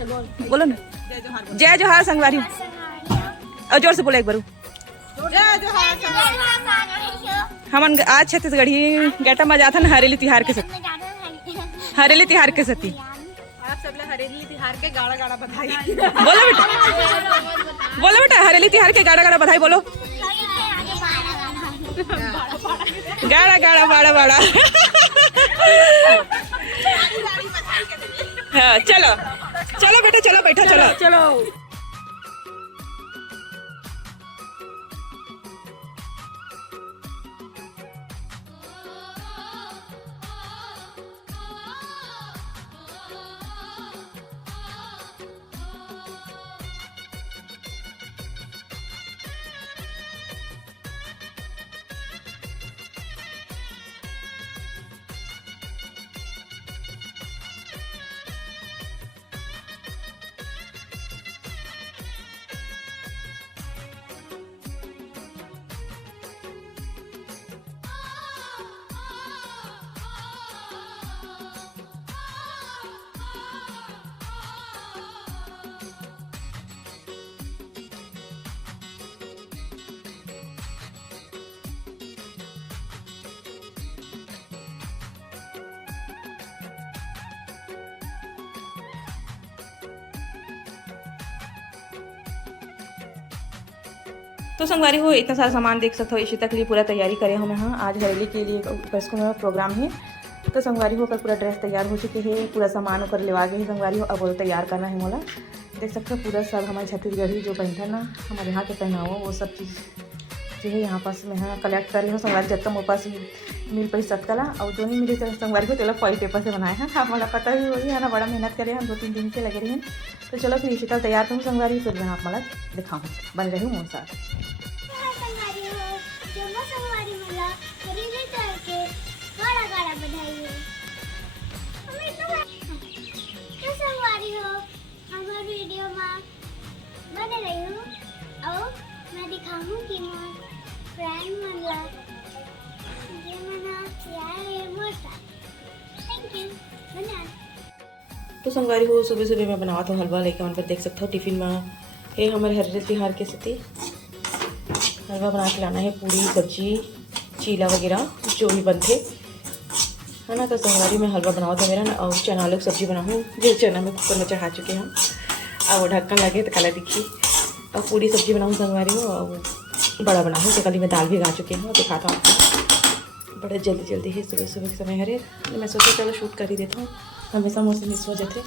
बोलो ना, जय जोहार संगवारी। और जोर से बोलो एक बार। हमन आज छत्तीसगढ़ी गेटा में जाथन हरेली तिहार के सती। हरेली तिहार के सती आप सब हरेली तिहार के गाड़ा गाड़ा बधाई। बोलो बेटा, बोलो बेटा, हरेली तिहार के गाड़ा गाड़ा बधाई बोलो। गाड़ा गाड़ा बाड़ा बाड़ा। हाँ चलो चलो बेटा, चलो बैठो, चलो चलो। तो संगवारी हो, इतना सारा सामान देख सकते हो। इसी तक लिए पूरा तैयारी करे हम यहाँ। आज हरेली के लिए स्कूल में प्रोग्राम है। तो संगवारी हो, पूरा ड्रेस तैयार हो चुके हैं, पूरा सामान ऊपर लेवा गए संगवारी हो। अब वो तैयार करना है मोला। देख सकते हो पूरा सब हमारे छत्तीसगढ़ी जो पहनता ना हमारे यहाँ के पहनावा, वो सब चीज़ जो है यहाँ पास में यहाँ कलेक्ट कर रही हूँ संगवारी। जब तक मेरे पास मिल पाई सकला और जो नहीं मिले संगवारी को चलो फॉइल पेपर से बनाए हैं। हमारा पता भी वही है ना, बड़ा मेहनत करे हैं, 2-3 दिन से लगे रहे हैं। तो चलो फिर इसी तरह तैयार करूँ संगवारी, फिर मैं आप मला दिखाऊँ बन रही हूँ मोर साथ। वीडियो में बने रही हूँ और मैं दिखाऊँ कि मैं फ्रेंड मनला ये मना यार ये मोटा। थैंक यू धन्यवाद। तो संगवारी हो, सुबह सुबह मैं बनावा था हलवा लेकर वहाँ पर देख सकते हो। टिफिन में है हमारे हरेली तिहार के सती हलवा बना के लाना है। पूरी सब्जी चीला वगैरह जो भी बनते है ना। तो संगवारी में हलवा बनावा था मेरा ना, और चना आलू सब्जी बनाऊँ जो चना में कुकर में चढ़ा चुके हैं। और वो ढक्कन लगे तो कला दिखी। और पूरी सब्जी बनाऊँ संगवारी हो, और बड़ा बनाऊँ तो कल में दाल भी गा चुके हैं। दिखाता हूँ आपको। बड़ा जल्दी जल्दी है सुबह सुबह के समय हरे। मैं सोचा चलो शूट कर ही देता हूँ। हमेशा मुझसे मिस हो जाते,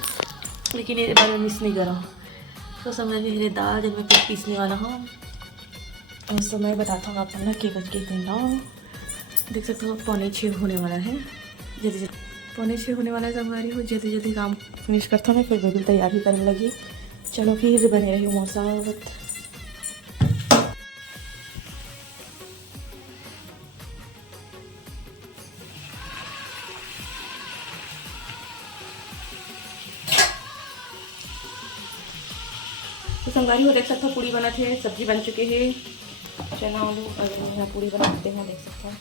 लेकिन ये बार में मिस नहीं करा। तो समय मेरे दाल जब मैं कुछ पीसने वाला हूँ उस समय बताता हूँ आपको ना कि बज के 9 देख सकते हो। 5:45 होने वाला है। जल्दी जल्दी 5:45 होने वाला है संगवारी हो। जल्दी जल्दी काम फिनिश करता हूँ मैं, फिर बिल्कुल तैयारी करने लगी। चलो फिर बने रही हूँ मौसम। तो संगवारी हो देख सकते हो पूड़ी बना थे, सब्जी बन चुके हैं। चना आलू और यहाँ पूड़ी बनाते हैं देख सकते हो।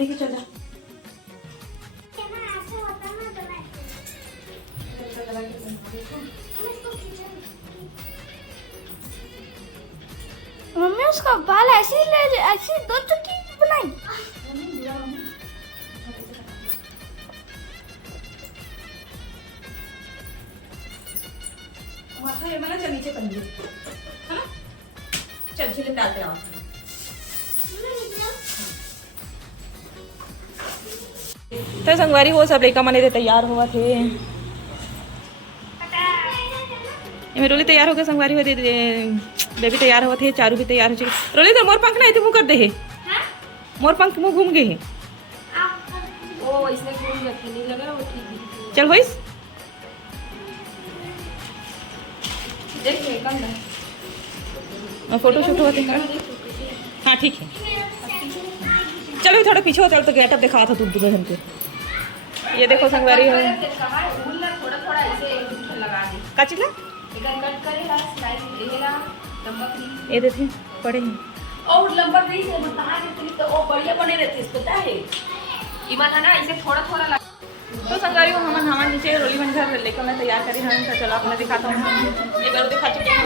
की चल जा मम्मी उसका बाल ऐसे ही ले ऐसे 2 चुटकी बनाई। माथा ये मैंने चल नीचे कर दी है ना। चल छिले डालते आओ। तो संगवारी हो सब लड़का मने तैयार हुआ थे। ये रोली तैयार हो गए संगवारी हो। बेबी तैयार हुआ थे, चारू भी तैयार हो चुकी। रोली तो मोर पंख नहीं थे मुँह कर दे है। मोर पंख मुँह घूम गए हैं। ओ इसने घूम रखी नहीं लगा वो ठीक। चल होइस देखिए कम फोटो शूट हुआ थे। हाँ ठीक है। चलो थोड़ा पीछे होता तो गेटअप दिखा था तुम दुल्हन के। ये देखो संगवारी हो थोड़ा थोड़ा ऐसे लगा दे का चिल्ला कट करे स्लाइस ये ना नमक नहीं ये देखे पड़े हैं और लंबा नहीं से बता देती तो वो बढ़िया बने रहते पता है ईमान है ना ऐसे थोड़ा थोड़ा लगा। तो संगवारी को हमारे नीचे रोली बन घर लेकर मैं तैयार करी हूँ तो चलो अपना दिखाता हूँ। एक बार दिखा चुकी हूँ।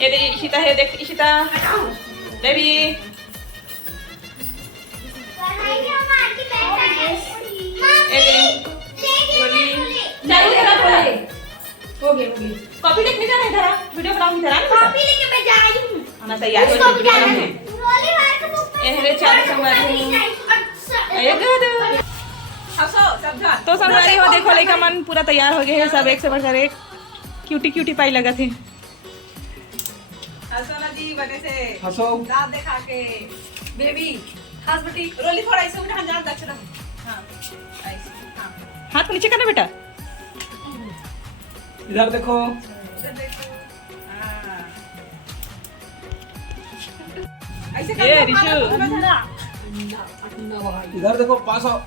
ये देखिए इशिता है, देख इशिता बेबी कॉपी देखने जाना इधर आ, वीडियो बनाऊंगी इधर आ ना तैयार हो ये चार संगवारी तो संगवारी हो देखो लेका मन पूरा तैयार हो गए है सब एक से बढ़कर एक क्यूटी क्यूटी पाई लगा थे। हंसो ना जी बने से हंसो दांत दिखा के बेबी हंस बेटी रोली थोड़ा ऐसे उठा जान दक्षिणा हां ऐसे हां हाथ को नीचे करना बेटा इधर देखो इधर देखो हां ऐसे ये रिशु इधर देखो पास आओ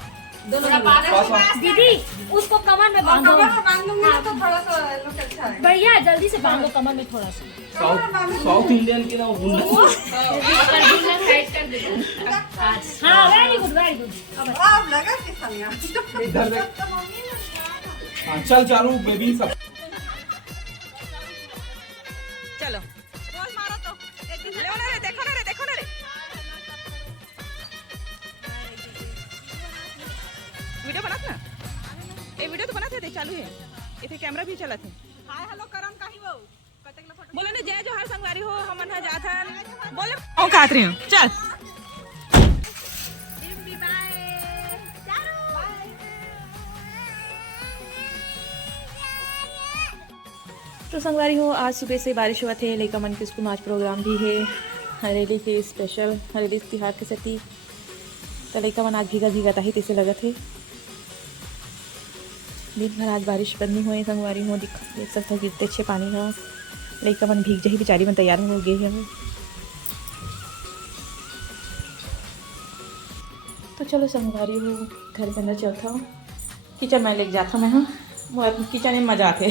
दोनों पास पास दीदी उसको कमर में बांधो। बांध लूंगी तो थोड़ा सा लुक अच्छा है भैया जल्दी से बांधो कमर में थोड़ा सा। साउथ इंडियन की ना गुंडा हाँ वेरी गुड वेरी गुड। अब लगा कि सनिया इधर देख हाँ चल चालू बेबी सब चलो रोज मारो तो ले ना रे देखो ना रे देखो ना रे वीडियो बनात ना ये वीडियो तो बनाते थे चालू है इथे कैमरा भी चला थे। हाय हेलो करम काहे वो कतक ला फोटो बोले ना जय जोहार संगवारी हो हमन हा जाथन बोले ओ कात रही हूं चल तो संगवारी हो आज सुबह से बारिश हुआ थे लेका मन के स्कूल में आज प्रोग्राम भी है हरेली के स्पेशल हरेली त्योहार के सती तो लेका मन आज भीगा भीगा ही तैसे लगा थे दिन भर आज बारिश बंद नहीं हुई संगवारी हो देख सकते हो कितने अच्छे पानी हो लेका मन भीग जाही बेचारी मन तैयार हो गई है तो चलो संगवारी हो घर के अंदर चलता हूँ किचन में लेके जाता मैं हाँ किचन में मजा आते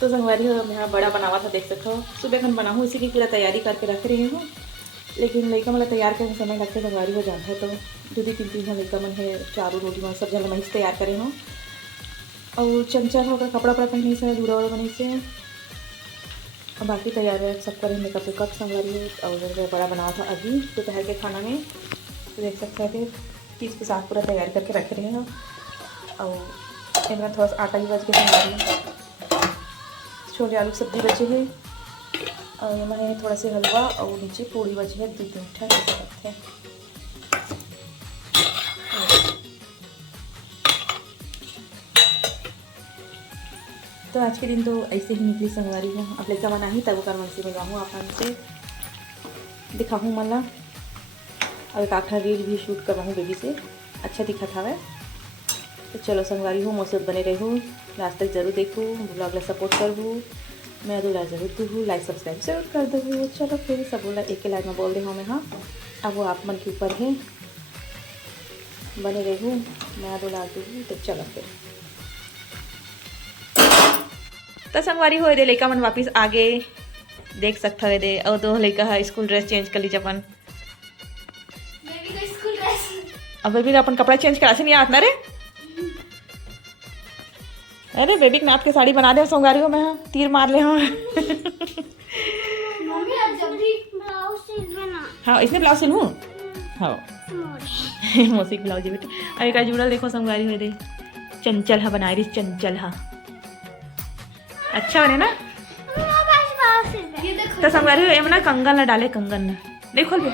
तो संगवारी हो मैं बड़ा बनावा था देख सकते हो सुबह खन बना हूँ इसी की पूरा तैयारी करके रख रही हूँ लेकिन लड़का मतलब तैयार करने समय लगता है संगवारी हो जाता है तो दीदी तीन लड़का मन है चारों रोटी में सब जन मैं तैयार करे हूँ और चमचा होगा कपड़ा वपड़ा पहने से दूरा वूरा बने से और बाकी तैयार है सब करें मेकअप वेकअप संगवारी और बड़ा बनावा था अभी दोपहर के खाना में तो देख सकते हैं फिर पीस के साथ पूरा तैयार करके रख रहे हैं और इनमें थोड़ा सा आटा भी बच के संगवारी छोले आलू की सब्जी बचे है और ये मैंने थोड़ा सा हलवा और नीचे पूड़ी बची है 2 मीठा ऐसे रखते हैं। तो आज के दिन तो ऐसे ही निकली संगवारी हो अब लेकर मना ही तब कर मन से मिलाऊँ आप से दिखाऊँ मला और एक आखिर रील भी शूट करवाऊँ बेबी से अच्छा दिखा था वह। तो चलो संगवारी हो मौसम बने रहूँ लास्ट तक जरूर देखूँ ब्लॉग ला सपोर्ट करूँ मैं दूल्हा जरूर दूँ लाइक सब्सक्राइब जरूर कर दूँ। चलो फिर सब बोला एक लाइन में बोल रही हूँ मैं हाँ अब वो आप मन के ऊपर है बने रहूँ मैं दूल्हा दूँ तो चलो फिर तो संगवारी हो दे लेका मन वापिस आगे देख सकता है दे और दो लेका स्कूल ड्रेस चेंज कर ली अपन अब बेबी अपन कपड़ा चेंज करा से नहीं आता रे अरे बेबी के नाप के साड़ी बना दे संगवारी हो मैं हाँ तीर मार ले हाँ हाँ इसने ब्लाउज सुनूँ हाँ मौसी की ब्लाउज बेटे अरे का जुड़ल देखो संगवारी हो दे चंचल हा बनाई रही चंचल हा अच्छा बने ना तो संगवारी हो ना कंगन ना डाले कंगन ना देखो बे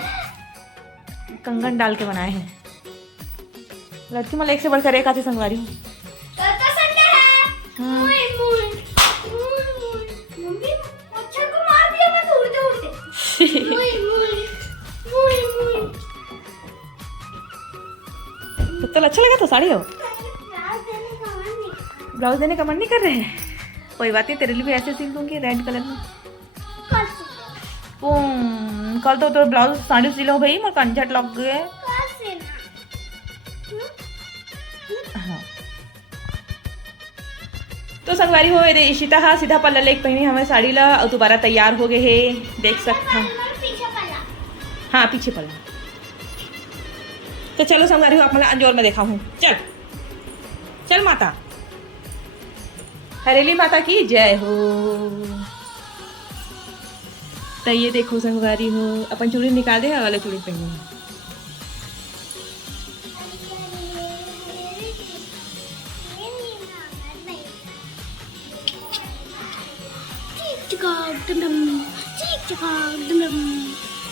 कंगन डाल के बनाए हैं लड़की मतलब एक से बढ़कर एक आती संगवारी हो तो अच्छा लगा तो साड़ी हो ब्लाउज देने का मन नहीं कर रहे हैं कोई बात नहीं तेरे लिए भी ऐसे सिल दूंगी रेड कलर में कल तो ब्लाउज साड़ी सिलो भाई मोर कंजट लग गए। कैसे ना हाँ तो संगवारी हो रे इशिता हा सीधा पल्ला लेके पहनी हमें साड़ी ला और दोबारा तैयार हो गए है, देख सकता हूँ। पीछे पला हाँ पीछे पल्ला। तो चलो संगवारी हो आप मतलब अंजोर में देखा हूँ। चल चल माता हरेली माता की जय हो। तो ये देखो संगवारी हो अपन चूड़ी निकाल दे वाले चूड़ी पहनी।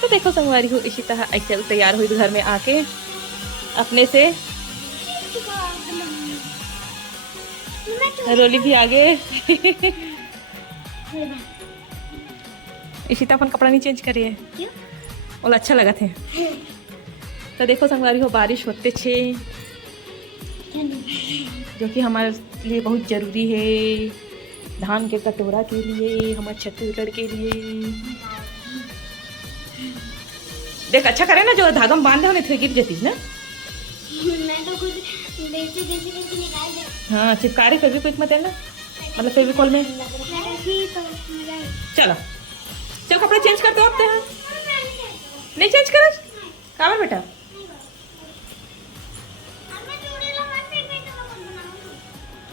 तो देखो संगवारी हो इशिता ऐसे तैयार हुई घर में आके अपने से। रोली भी आगे। इशिता अपन कपड़ा नहीं चेंज करिए और अच्छा लगा थे। तो देखो संगवारी हो बारिश होते छे जो कि हमारे लिए बहुत जरूरी है, धान के कटोरा के लिए, हमारे छत्तीसगढ़ के लिए। देख अच्छा करे ना जो धागा में बांधे होने थे गिर जाती ना। मैं तो कुछ देसी निकाल दे। हाँ चिपकारे फिर भी कुछ मत है ना, मतलब फेविकॉल में। चलो चल कपड़े चेंज करते हो हैं। नहीं चेंज करो काबर बेटा।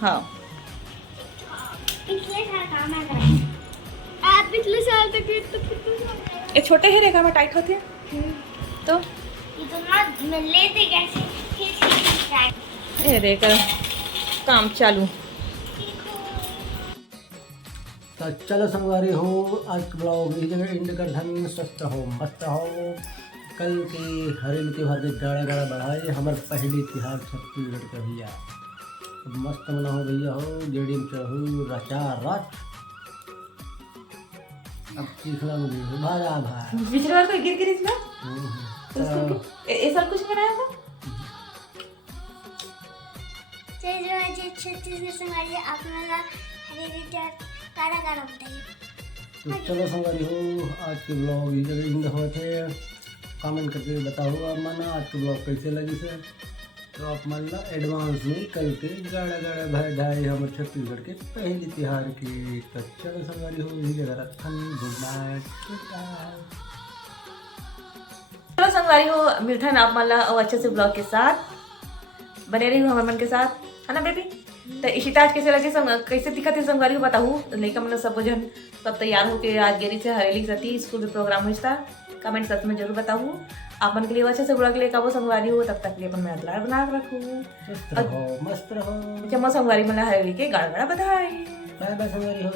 हाँ पिछले साल तक ये छोटे है रेखा में टाइट होते हैं तो लेते कैसे ए रेखा काम चालू। तो चलो संगवारी हो आज का ब्लॉग इस जगह इंड कर धन स्वस्थ हो मस्त हो। कल के हरेली त्योहार के गाड़ा गाड़ा बढ़ाए हमारे पहली त्योहार छत्तीसगढ़ का भैया मस्त मना हो भैया हो जेडी में चढ़ो रचा रच। अब तीसरा मुझे भाजा भाई पिछले बार कोई गिर गिरी थी ना ये सब कुछ बनाया था। छत्तीसगढ़ संगवारी अपना हरेली काड़ा काड़ा बताइए। तो चलो संगवारी हो आज के ब्लॉग इस जगह इंड हो थे कमेंट करके बताओ आप माना आज के ब्लॉग कैसे लगी से। तो आप मान ला एडवांस में कल के गाड़ा गाड़ा भाई ढाई हमारे छत्तीसगढ़ के पहली त्योहार की। तो चलो संगवारी हो इसी जगह रखन गुड नाइट। चलो संगवारी हो मिलता है आप माला और अच्छे से ब्लॉग के साथ बने रही हूँ हमारे मन के साथ है ना बेबी। तो इशिता आज कैसे लगे कैसे दिखा थे संगवारी को बताऊँ लेकिन मतलब सब जन सब तैयार होकर आज गेरी से हरेली सती स्कूल में प्रोग्राम हुआ था। कमेंट सेक्शन में जरूर बताऊँ आप मन के लिए अच्छे से ब्लॉग लेकर वो संगवारी हो तब तक लिए अपन मैं अदलार बना के रखूँ मस्त रहो चम्मच संगवारी मतलब हरेली के गाड़ा गाड़ा बधाई। बाय बाय संगवारी हो।